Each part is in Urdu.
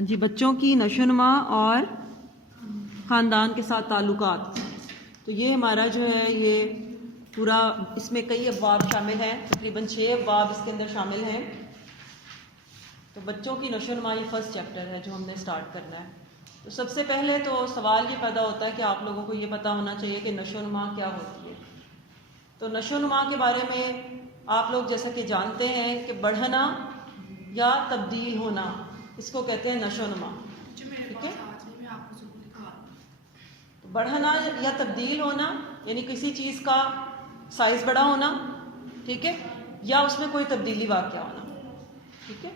جی بچوں کی نشو و نما اور خاندان کے ساتھ تعلقات، تو یہ ہمارا جو ہے یہ پورا، اس میں کئی ابواب شامل ہیں، تقریباً 6 ابواب اس کے اندر شامل ہیں۔ تو بچوں کی نشو و نما یہ فرسٹ چیپٹر ہے جو ہم نے سٹارٹ کرنا ہے۔ تو سب سے پہلے تو سوال یہ پیدا ہوتا ہے کہ آپ لوگوں کو یہ پتہ ہونا چاہیے کہ نشو و نما کیا ہوتی ہے۔ تو نشو و نما کے بارے میں آپ لوگ جیسا کہ جانتے ہیں کہ بڑھنا یا تبدیل ہونا، اس کو کہتے ہیں نشو و نما، ٹھیک ہے؟ بڑھنا یا تبدیل ہونا یعنی کسی چیز کا سائز بڑا ہونا، ٹھیک ہے، یا اس میں کوئی تبدیلی واقع ہونا، ٹھیک ہے۔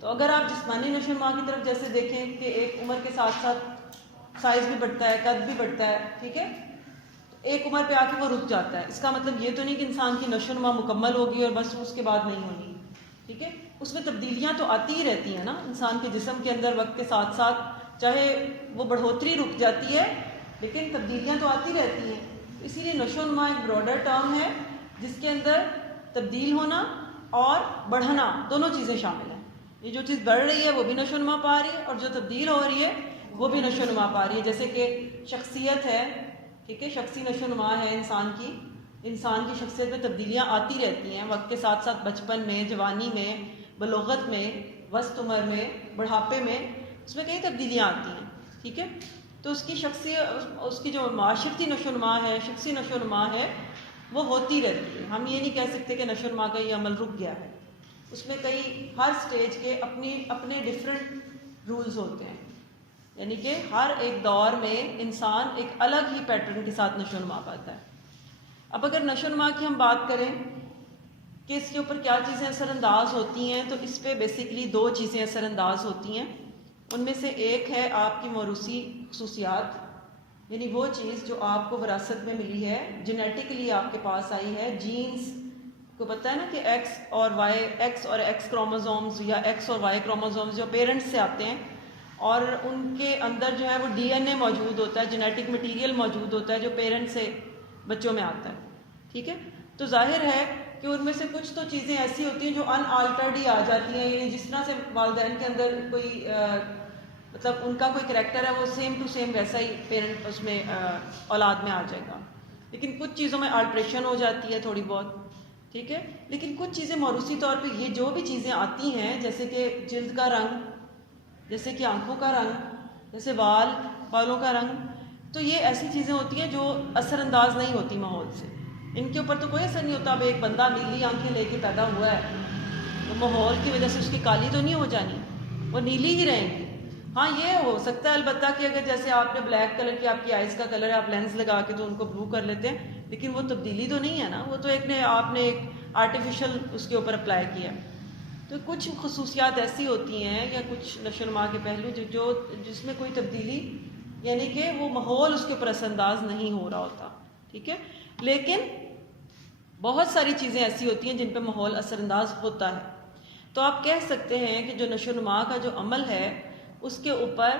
تو اگر آپ جسمانی نشو و نما کی طرف جیسے دیکھیں کہ ایک عمر کے ساتھ ساتھ سائز بھی بڑھتا ہے، قد بھی بڑھتا ہے، ٹھیک ہے، تو ایک عمر پہ آ کے وہ رک جاتا ہے۔ اس کا مطلب یہ تو نہیں کہ انسان کی نشو و نما مکمل ہوگی اور بس اس کے بعد نہیں ہونی، ٹھیک ہے۔ اس میں تبدیلیاں تو آتی ہی رہتی ہیں نا انسان کے جسم کے اندر، وقت کے ساتھ ساتھ چاہے وہ بڑھوتری رک جاتی ہے لیکن تبدیلیاں تو آتی رہتی ہیں۔ اسی لیے نشو و نما ایک براڈر ٹرم ہے جس کے اندر تبدیل ہونا اور بڑھنا دونوں چیزیں شامل ہیں۔ یہ جو چیز بڑھ رہی ہے وہ بھی نشو و نما پا رہی ہے، اور جو تبدیل ہو رہی ہے وہ بھی نشو و نما پا رہی ہے۔ جیسے کہ شخصیت ہے، ٹھیک ہے، شخصی نشو و نما ہے انسان کی شخصیت میں تبدیلیاں آتی رہتی ہیں وقت کے ساتھ ساتھ، بچپن میں، جوانی میں، بلوغت میں، وسط عمر میں، بڑھاپے میں، اس میں کئی تبدیلیاں آتی ہیں، ٹھیک ہے۔ تو اس کی جو معاشرتی نشو و نما ہے، شخصی نشو و نما ہے، وہ ہوتی رہتی ہے۔ ہم یہ نہیں کہہ سکتے کہ نشو و نما کا یہ عمل رک گیا ہے۔ اس میں ہر سٹیج کے اپنے ڈیفرنٹ رولز ہوتے ہیں، یعنی کہ ہر ایک دور میں انسان ایک الگ ہی پیٹرن کے ساتھ نشو و نما پاتا ہے۔ اب اگر نشو و نما کی ہم بات کریں کہ اس کے اوپر کیا چیزیں اثر انداز ہوتی ہیں، تو اس پہ بیسیکلی 2 چیزیں اثر انداز ہوتی ہیں۔ ان میں سے ایک ہے آپ کی موروثی خصوصیات، یعنی وہ چیز جو آپ کو وراثت میں ملی ہے، جینیٹکلی آپ کے پاس آئی ہے۔ جینز کو پتہ ہے نا کہ ایکس اور ایکس کروموزومز یا ایکس اور وائی کروموزومز جو پیرنٹس سے آتے ہیں، اور ان کے اندر جو ہے وہ ڈی این اے موجود ہوتا ہے، جینیٹک مٹیریل موجود ہوتا ہے جو پیرنٹس سے بچوں میں آتا ہے، ٹھیک ہے۔ تو ظاہر ہے کہ ان میں سے کچھ تو چیزیں ایسی ہوتی ہیں جو ان آلٹرڈ ہی آ جاتی ہیں، یعنی جس طرح سے والدین کے اندر کوئی مطلب ان کا کوئی کریکٹر ہے وہ سیم ٹو سیم ویسا ہی پیرنٹ اس میں اولاد میں آ جائے گا۔ لیکن کچھ چیزوں میں آلٹریشن ہو جاتی ہے تھوڑی بہت، ٹھیک ہے۔ لیکن کچھ چیزیں موروثی طور پہ یہ جو بھی چیزیں آتی ہیں، جیسے کہ جلد کا رنگ، جیسے کہ آنکھوں کا رنگ، جیسے بالوں کا رنگ، تو یہ ایسی چیزیں ہوتی ہیں جو اثر انداز نہیں ہوتی ماحول سے، ان کے اوپر تو کوئی اثر نہیں ہوتا۔ اب ایک بندہ نیلی آنکھیں لے کے پیدا ہوا ہے تو ماحول کی وجہ سے اس کی کالی تو نہیں ہو جانی، وہ نیلی ہی رہیں گی۔ ہاں یہ ہو سکتا ہے البتہ کہ اگر جیسے آپ نے بلیک کلر کی آپ کی آئز کا کلر ہے، آپ لینس لگا کے تو ان کو بلو کر لیتے ہیں، لیکن وہ تبدیلی تو نہیں ہے نا، وہ تو آپ نے ایک آرٹیفیشل اس کے اوپر اپلائی کیا۔ تو کچھ خصوصیات ایسی ہوتی ہیں یا کچھ نشو و نما کے پہلو جس میں کوئی تبدیلی، یعنی کہ وہ ماحول اس کے اوپر اثر انداز نہیں ہو رہا ہوتا، ٹھیک ہے۔ لیکن بہت ساری چیزیں ایسی ہوتی ہیں جن پہ ماحول اثر انداز ہوتا ہے۔ تو آپ کہہ سکتے ہیں کہ جو نشو و نما کا جو عمل ہے اس کے اوپر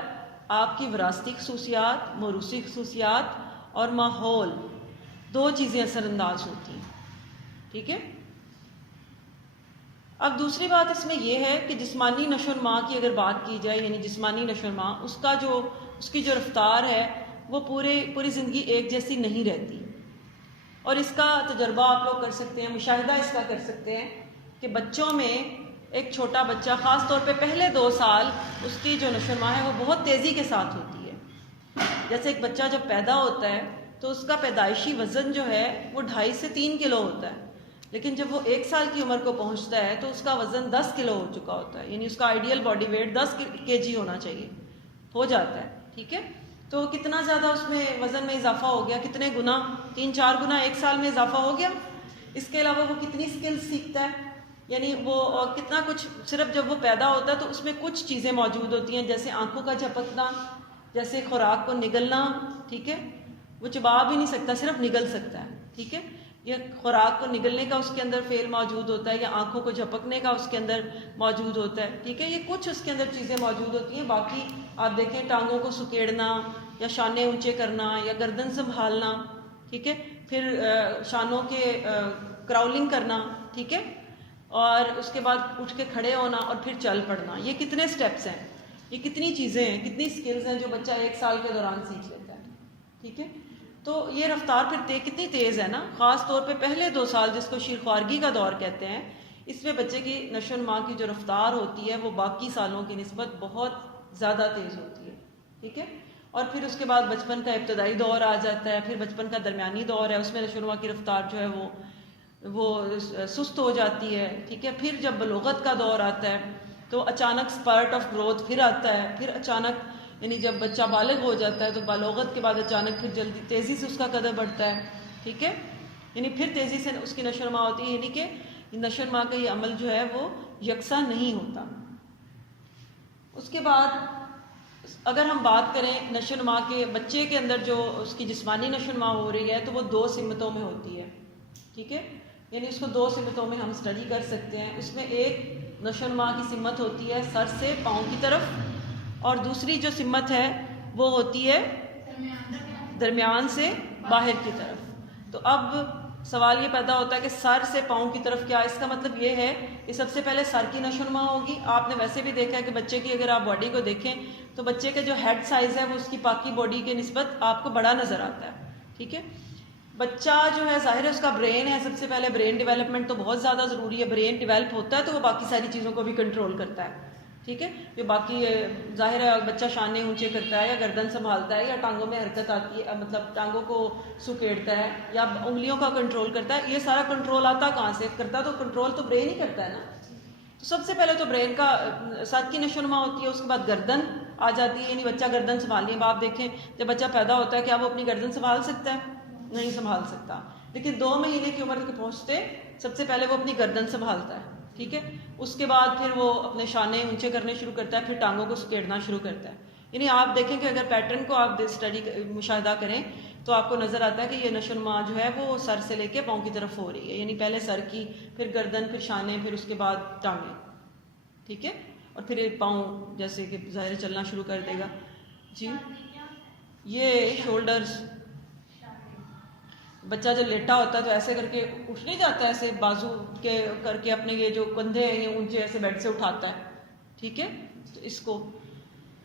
آپ کی وراثتی خصوصیات، موروثی خصوصیات اور ماحول 2 چیزیں اثر انداز ہوتی ہیں، ٹھیک ہے۔ اب دوسری بات اس میں یہ ہے کہ جسمانی نشو و نما کی اگر بات کی جائے، یعنی جسمانی نشو و نما اس کی جو رفتار ہے وہ پوری زندگی ایک جیسی نہیں رہتی، اور اس کا تجربہ آپ لوگ کر سکتے ہیں، مشاہدہ اس کا کر سکتے ہیں کہ بچوں میں ایک چھوٹا بچہ خاص طور پہ پہلے 2 سال اس کی جو نشو و نما ہے وہ بہت تیزی کے ساتھ ہوتی ہے۔ جیسے ایک بچہ جب پیدا ہوتا ہے تو اس کا پیدائشی وزن جو ہے وہ 2.5 سے 3 کلو ہوتا ہے، لیکن جب وہ 1 سال کی عمر کو پہنچتا ہے تو اس کا وزن 10 کلو ہو چکا ہوتا ہے، یعنی اس کا آئیڈیل باڈی ویٹ 10 kg ہونا چاہیے، ہو جاتا ہے، ٹھیک ہے۔ تو کتنا زیادہ اس میں وزن میں اضافہ ہو گیا، کتنے گنا، 3-4 گنا 1 سال میں اضافہ ہو گیا۔ اس کے علاوہ وہ کتنی سکلز سیکھتا ہے، یعنی وہ کتنا کچھ، صرف جب وہ پیدا ہوتا ہے تو اس میں کچھ چیزیں موجود ہوتی ہیں، جیسے آنکھوں کا جھپکنا، جیسے خوراک کو نگلنا، ٹھیک ہے، وہ چبا بھی نہیں سکتا، صرف نگل سکتا ہے، ٹھیک ہے۔ یہ خوراک کو نگلنے کا اس کے اندر فعل موجود ہوتا ہے، یا آنکھوں کو جھپکنے کا اس کے اندر موجود ہوتا ہے، ٹھیک ہے۔ یہ کچھ اس کے اندر چیزیں موجود ہوتی ہیں، باقی آپ دیکھیں ٹانگوں کو سکیڑنا یا شانے اونچے کرنا یا گردن سنبھالنا، ٹھیک ہے، پھر شانوں کے کراؤلنگ کرنا، ٹھیک ہے، اور اس کے بعد اٹھ کے کھڑے ہونا اور پھر چل پڑنا، یہ کتنے سٹیپس ہیں۔ یہ کتنی چیزیں ہیں، کتنی سکلز ہیں جو بچہ 1 سال کے دوران سیکھ لیتا ہے. ٹھیک ہے، تو یہ رفتار پھر کتنی تیز ہے نا. خاص طور پہ پہلے 2 سال جس کو شیرخوارگی کا دور کہتے ہیں، اس میں بچے کی نشو و نما کی جو رفتار ہوتی ہے وہ باقی سالوں کی نسبت بہت زیادہ تیز ہوتی ہے. ٹھیک ہے، اور پھر اس کے بعد بچپن کا ابتدائی دور آ جاتا ہے، پھر بچپن کا درمیانی دور ہے، اس میں نشو و نما کی رفتار جو ہے وہ سست ہو جاتی ہے. ٹھیک ہے، پھر جب بلوغت کا دور آتا ہے تو اچانک سپرٹ آف گروتھ پھر آتا ہے، پھر اچانک یعنی جب بچہ بالغ ہو جاتا ہے تو بلوغت کے بعد اچانک پھر جلدی تیزی سے اس کا قدم بڑھتا ہے. ٹھیک ہے، یعنی پھر تیزی سے اس کی نشو و نما ہوتی ہے، یعنی کہ نشو و نما کا یہ عمل جو ہے وہ یکساں نہیں ہوتا. اس کے بعد اگر ہم بات کریں نشو و نما کے بچے کے اندر جو اس کی جسمانی نشو و نما ہو رہی ہے تو وہ 2 سمتوں میں ہوتی ہے. ٹھیک ہے، یعنی اس کو 2 سمتوں میں ہم اسٹڈی کر سکتے ہیں. اس میں ایک نشو و نما کی سمت ہوتی ہے سر سے پاؤں کی طرف، اور دوسری جو سمت ہے وہ ہوتی ہے درمیان سے باہر کی طرف. تو اب سوال یہ پیدا ہوتا ہے کہ سر سے پاؤں کی طرف کیا؟ اس کا مطلب یہ ہے کہ سب سے پہلے سر کی نشو و نما ہوگی. آپ نے ویسے بھی دیکھا ہے کہ بچے کی اگر آپ باڈی کو دیکھیں تو بچے کا جو ہیڈ سائز ہے وہ اس کی باقی باڈی کے نسبت آپ کو بڑا نظر آتا ہے. ٹھیک ہے، بچہ جو ہے ظاہر ہے اس کا برین ہے، سب سے پہلے برین ڈیولپمنٹ تو بہت زیادہ ضروری ہے. برین ڈیولپ ہوتا ہے تو وہ باقی ساری چیزوں کو بھی کنٹرول کرتا ہے. ٹھیک ہے، یہ باقی ظاہر ہے بچہ شانے اونچے کرتا ہے یا گردن سنبھالتا ہے یا ٹانگوں میں حرکت آتی ہے، مطلب ٹانگوں کو سکیڑتا ہے یا انگلیوں کا کنٹرول کرتا ہے. یہ سارا کنٹرول آتا کہاں سے؟ کرتا تو کنٹرول تو برین ہی کرتا ہے نا. تو سب سے پہلے تو برین کا سر کی نشو و نما ہوتی ہے، اس کے بعد گردن آ جاتی ہے، یعنی بچہ گردن سنبھالنے اب آپ دیکھیں جب بچہ پیدا ہوتا ہے کیا وہ اپنی گردن سنبھال سکتا ہے؟ نہیں سنبھال سکتا. لیکن 2 مہینے کی عمر تک پہنچتے سب سے پہلے وہ اپنی گردن سنبھالتا ہے. ٹھیک ہے، اس کے بعد پھر وہ اپنے شانے اونچے کرنے شروع کرتا ہے، پھر ٹانگوں کو سکیڑنا شروع کرتا ہے. یعنی آپ دیکھیں کہ اگر پیٹرن کو آپ اسٹڈی مشاہدہ کریں تو آپ کو نظر آتا ہے کہ یہ نشو و نما جو ہے وہ سر سے لے کے پاؤں کی طرف ہو رہی ہے. یعنی پہلے سر کی، پھر گردن، پھر شانے، پھر اس کے بعد ٹانگیں. ٹھیک ہے، اور پھر پاؤں جیسے کہ ظاہر چلنا شروع کر دے گا. جی، یہ شولڈرز، بچہ جب لیٹا ہوتا ہے تو ایسے کر کے اٹھ نہیں جاتا ہے، ایسے بازو کے کر کے اپنے یہ جو کندھے ہیں یہ اونچے ایسے بیڈ سے اٹھاتا ہے. ٹھیک ہے، تو اس کو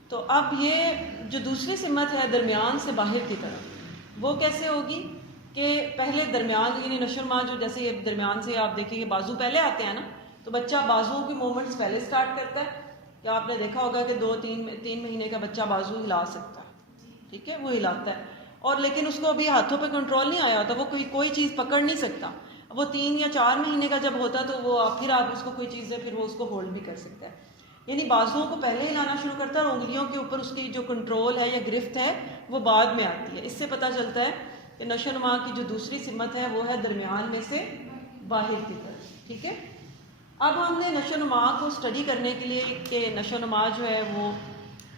تو اب یہ جو دوسری سمت ہے درمیان سے باہر کی طرف، وہ کیسے ہوگی کہ پہلے درمیان یعنی نشو و نما جو جیسے یہ درمیان سے آپ دیکھیں کہ بازو پہلے آتے ہیں نا، تو بچہ بازوؤں کی موومنٹس پہلے سٹارٹ کرتا ہے. یا آپ نے دیکھا ہوگا کہ 2-3 مہینے کا بچہ بازو ہلا سکتا ہے. ٹھیک ہے، وہ ہلاتا ہے، اور لیکن اس کو ابھی ہاتھوں پہ کنٹرول نہیں آیا ہوتا، وہ کوئی چیز پکڑ نہیں سکتا. وہ 3 یا 4 مہینے کا جب ہوتا تو وہ پھر آپ اس کو کوئی چیز ہے پھر وہ اس کو ہولڈ بھی کر سکتا ہے. یعنی بازوؤں کو پہلے ہلانا شروع کرتا ہے اور انگلیوں کے اوپر اس کی جو کنٹرول ہے یا گرفت ہے وہ بعد میں آتی ہے. اس سے پتہ چلتا ہے کہ نشو و نما کی جو دوسری سمت ہے وہ ہے درمیان میں سے باہر کی طرف. ٹھیک ہے، اب ہم نے نشو و نما کو اسٹڈی کرنے کے لیے کہ نشو و نما جو ہے وہ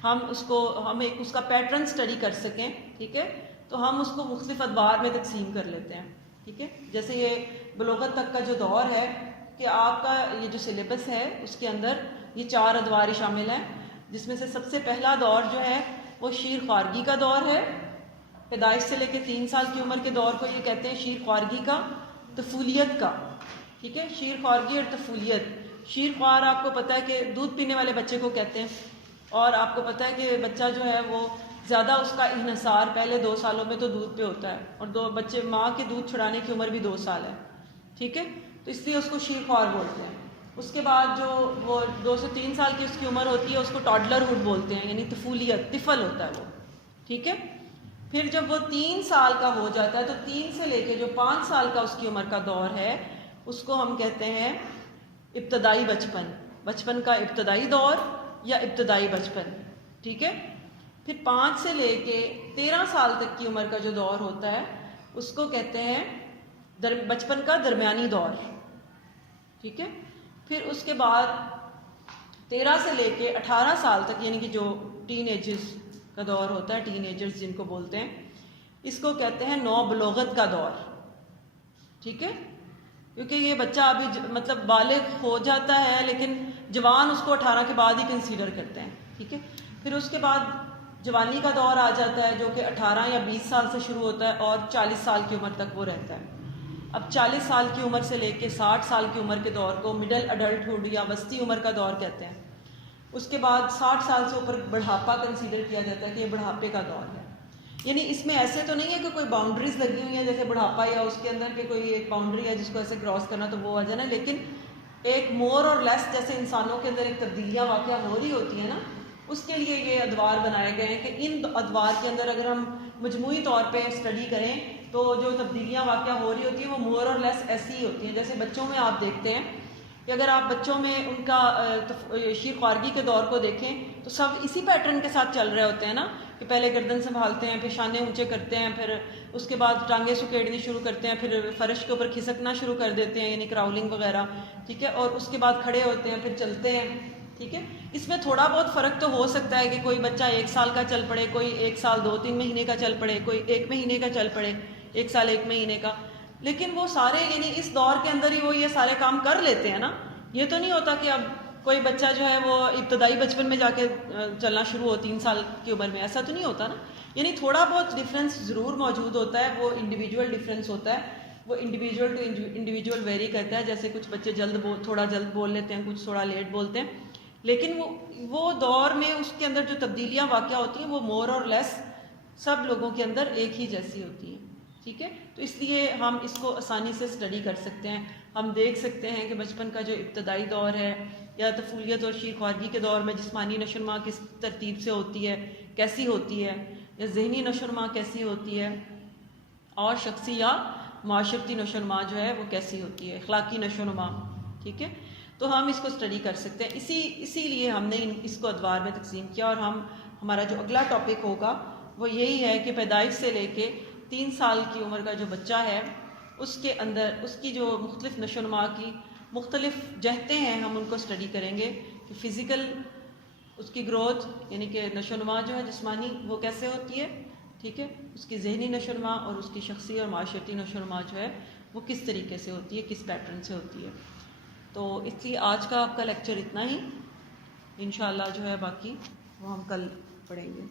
ہم ایک اس کا پیٹرن اسٹڈی کر سکیں. ٹھیک ہے، تو ہم اس کو مختلف ادوار میں تقسیم کر لیتے ہیں. ٹھیک ہے، جیسے یہ بلوغت تک کا جو دور ہے کہ آپ کا یہ جو سلیبس ہے اس کے اندر یہ 4 ادوار شامل ہیں، جس میں سے سب سے پہلا دور جو ہے وہ شیر خوارگی کا دور ہے. پیدائش سے لے کے 3 سال کی عمر کے دور کو یہ کہتے ہیں شیر خوارگی کا، طفولیت کا. ٹھیک ہے، شیر خوارگی اور طفولیت. شیر خوار آپ کو پتہ ہے کہ دودھ پینے والے بچے کو کہتے ہیں، اور آپ کو پتہ ہے کہ بچہ جو ہے وہ زیادہ اس کا انحصار پہلے 2 سالوں میں تو دودھ پہ ہوتا ہے، اور بچے ماں کے دودھ چھڑانے کی عمر بھی 2 سال ہے. ٹھیک ہے، تو اس لیے اس کو شیر خوار بولتے ہیں. اس کے بعد جو وہ 2 سے 3 سال کی اس کی عمر ہوتی ہے اس کو ٹاڈلر ہوڈ بولتے ہیں، یعنی طفولیت، طفل ہوتا ہے وہ. ٹھیک ہے، پھر جب وہ 3 سال کا ہو جاتا ہے تو 3 سے لے کے جو 5 سال کا اس کی عمر کا دور ہے اس کو ہم کہتے ہیں ابتدائی بچپن، بچپن کا ابتدائی دور یا ابتدائی بچپن. ٹھیک ہے، پھر 5 سے لے کے 13 سال تک کی عمر کا جو دور ہوتا ہے اس کو کہتے ہیں بچپن کا درمیانی دور. ٹھیک ہے، پھر اس کے بعد 13 سے لے کے 18 سال تک یعنی کہ جو ٹین ایجز کا دور ہوتا ہے، ٹین ایجرز جن کو بولتے ہیں، اس کو کہتے ہیں نو بلوغت کا دور. ٹھیک ہے، کیونکہ یہ بچہ ابھی مطلب بالغ ہو جاتا ہے لیکن جوان اس کو 18 کے بعد ہی کنسیڈر کرتے ہیں. ٹھیک ہے، پھر اس کے بعد جوانی کا دور آ جاتا ہے جو کہ 18 یا 20 سال سے شروع ہوتا ہے اور 40 سال کی عمر تک وہ رہتا ہے. اب 40 سال کی عمر سے لے کے 60 سال کی عمر کے دور کو مڈل اڈلٹ ہوڈ یا وسطی عمر کا دور کہتے ہیں. اس کے بعد 60 سال سے اوپر بڑھاپا کنسیڈر کیا جاتا ہے کہ یہ بڑھاپے کا دور ہے. یعنی اس میں ایسے تو نہیں ہے کہ کوئی باؤنڈریز لگی ہوئی ہیں جیسے بڑھاپا یا اس کے اندر کہ کوئی ایک باؤنڈری ہے جس کو ایسے کراس کرنا تو وہ وجہ ہے، لیکن ایک مور اور لیس جیسے انسانوں کے اندر ایک تبدیلیاں واقع ہو رہی ہوتی ہیں نا، اس کے لیے یہ ادوار بنائے گئے ہیں کہ ان ادوار کے اندر اگر ہم مجموعی طور پہ اسٹڈی کریں تو جو تبدیلیاں واقع ہو رہی ہوتی ہیں وہ مور اور لیس ایسی ہی ہوتی ہیں. جیسے بچوں میں آپ دیکھتے ہیں کہ اگر آپ بچوں میں ان کا شیر خوارگی کے دور کو دیکھیں تو سب اسی پیٹرن کے ساتھ چل رہے ہوتے ہیں نا، کہ پہلے گردن سنبھالتے ہیں، پھر شانے اونچے کرتے ہیں، پھر اس کے بعد ٹانگیں سکیڑنی شروع کرتے ہیں، پھر فرش کے اوپر کھسکنا شروع کر دیتے ہیں یعنی کراؤلنگ وغیرہ، ٹھیک ہے، اور اس کے بعد کھڑے ہوتے ہیں، پھر چلتے ہیں، ٹھیک ہے. اس میں تھوڑا بہت فرق تو ہو سکتا ہے کہ کوئی بچہ 1 سال کا چل پڑے، کوئی 1 سال 2-3 مہینے کا چل پڑے، کوئی 1 مہینے کا چل پڑے، 1 سال 1 مہینے کا، لیکن وہ سارے یعنی اس دور کے اندر ہی وہ یہ سارے کام کر لیتے ہیں نا. یہ تو نہیں ہوتا کہ اب کوئی بچہ جو ہے وہ ابتدائی بچپن میں جا کے چلنا شروع ہو 3 سال کی عمر میں، ایسا تو نہیں ہوتا نا. یعنی تھوڑا بہت ڈفرینس ضرور موجود ہوتا ہے، وہ انڈیویجول ڈفرینس ہوتا ہے، وہ انڈیویجول ٹو انڈیویجول ویری کرتا ہے. جیسے کچھ بچے تھوڑا جلد بول لیتے ہیں، کچھ تھوڑا لیٹ بولتے ہیں، لیکن وہ دور میں اس کے اندر جو تبدیلیاں واقع ہوتی ہیں وہ مور اور لیس سب لوگوں کے اندر ایک ہی جیسی ہوتی ہیں، ٹھیک ہے. تو اس لیے ہم اس کو آسانی سے اسٹڈی کر سکتے ہیں. ہم دیکھ سکتے ہیں کہ بچپن کا جو ابتدائی دور ہے یا طفولیت اور شیر خوارگی کے دور میں جسمانی نشو و نما کس ترتیب سے ہوتی ہے، کیسی ہوتی ہے، یا ذہنی نشو و نما کیسی ہوتی ہے، اور شخصی یا معاشرتی نشو و نما جو ہے وہ کیسی ہوتی ہے، اخلاقی نشو و نما، ٹھیک ہے. تو ہم اس کو اسٹڈی کر سکتے ہیں. اسی لیے ہم نے اس کو ادوار میں تقسیم کیا. اور ہمارا جو اگلا ٹاپک ہوگا وہ یہی ہے کہ پیدائش سے لے کے 3 سال کی عمر کا جو بچہ ہے اس کے اندر اس کی جو مختلف نشو و نما کی مختلف جہتیں ہیں ہم ان کو اسٹڈی کریں گے کہ فزیکل اس کی گروتھ یعنی کہ نشو و نما جو ہے جسمانی وہ کیسے ہوتی ہے، ٹھیک ہے، اس کی ذہنی نشو و نما اور اس کی شخصی اور معاشرتی نشو و نما جو ہے وہ کس طریقے سے ہوتی ہے، کس پیٹرن سے ہوتی ہے. تو اس لیے آج کا آپ کا لیکچر اتنا ہی، انشاءاللہ جو ہے باقی وہ ہم کل پڑھیں گے.